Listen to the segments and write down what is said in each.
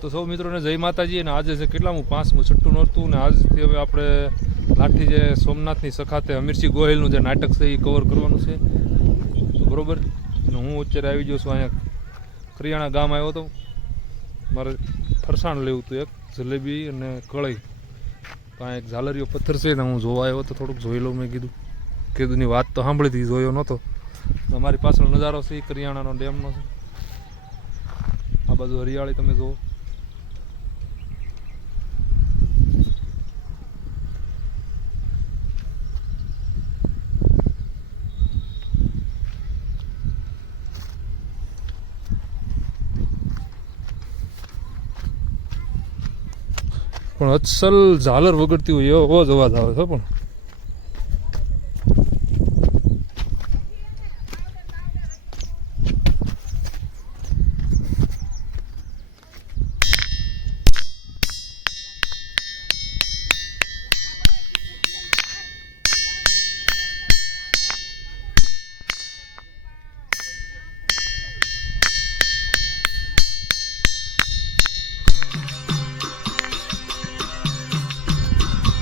તો સૌ મિત્રોને જય માતાજી. અને આજે છે કેટલામું 5મું છઠ્ઠું નોરતું. ને આજથી હવે આપણે લાઠી જે સોમનાથની સખાતે અમીરસિંહ ગોહિલનું જે નાટક છે એ કવર કરવાનું છે, બરોબર. અને હું અત્યારે આવી ગયો છું અહીંયા કરિયાણા ગામ આવ્યો હતો, મારે ફરસાણ લેવું હતું, એક જલેબી અને કળાઈ. તો અહીંયા એક ઝાલરીયો પથ્થર છે ને હું જોવા આવ્યો તો થોડુંક જોઈ લઉં. મેં કીધુંની વાત તો સાંભળી હતી, જોયો નહોતો. અમારી પાછળ નજારો છે એ કરિયાણાનો ડેમનો છે. આ બાજુ હરિયાળી તમે જુઓ. પણ અસલ ઝાલર વગડતી હોય એવો જ અવાજ આવે છે. પણ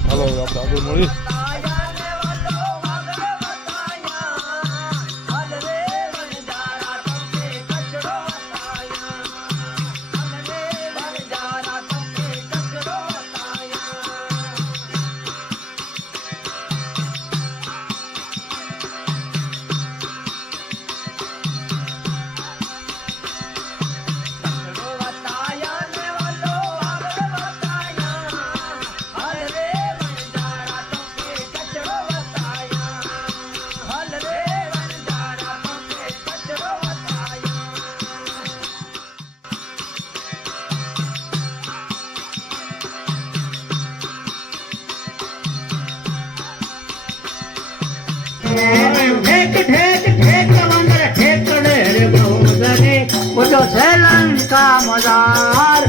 હાલો આપણે આગળ મળી. श्रीलंका मजार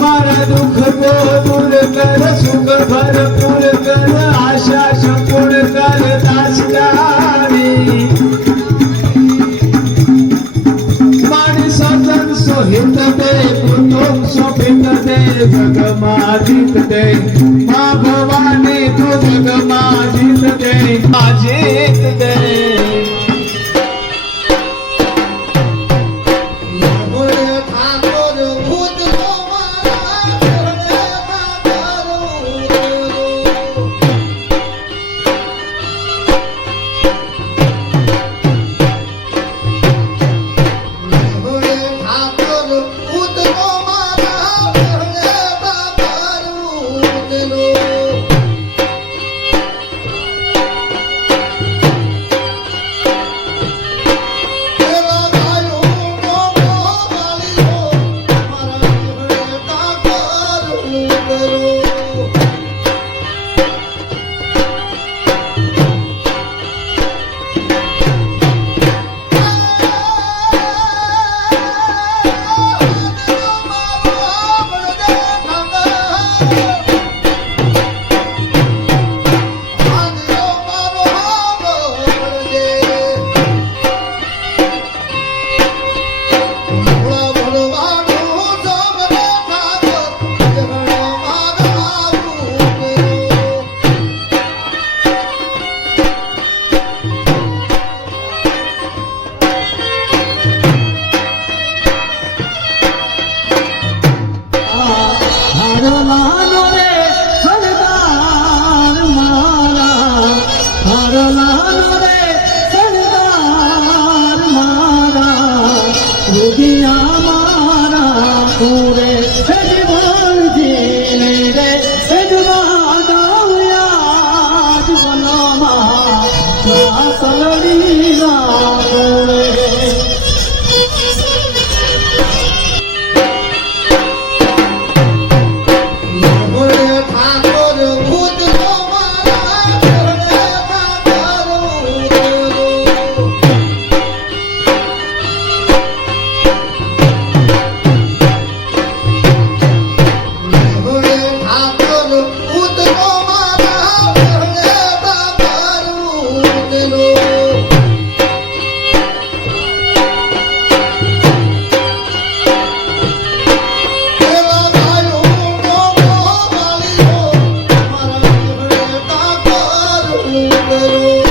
मारा दुख को दूर कर, सुख भरपूर कर, आशा संपूर्ण कर दासदारी. माणसा जन सोहित दे, कुटुंब सोभित दे, जगमा जीत दे. माँ भवानी तू जगमा जीत दे, जीत दे. કરો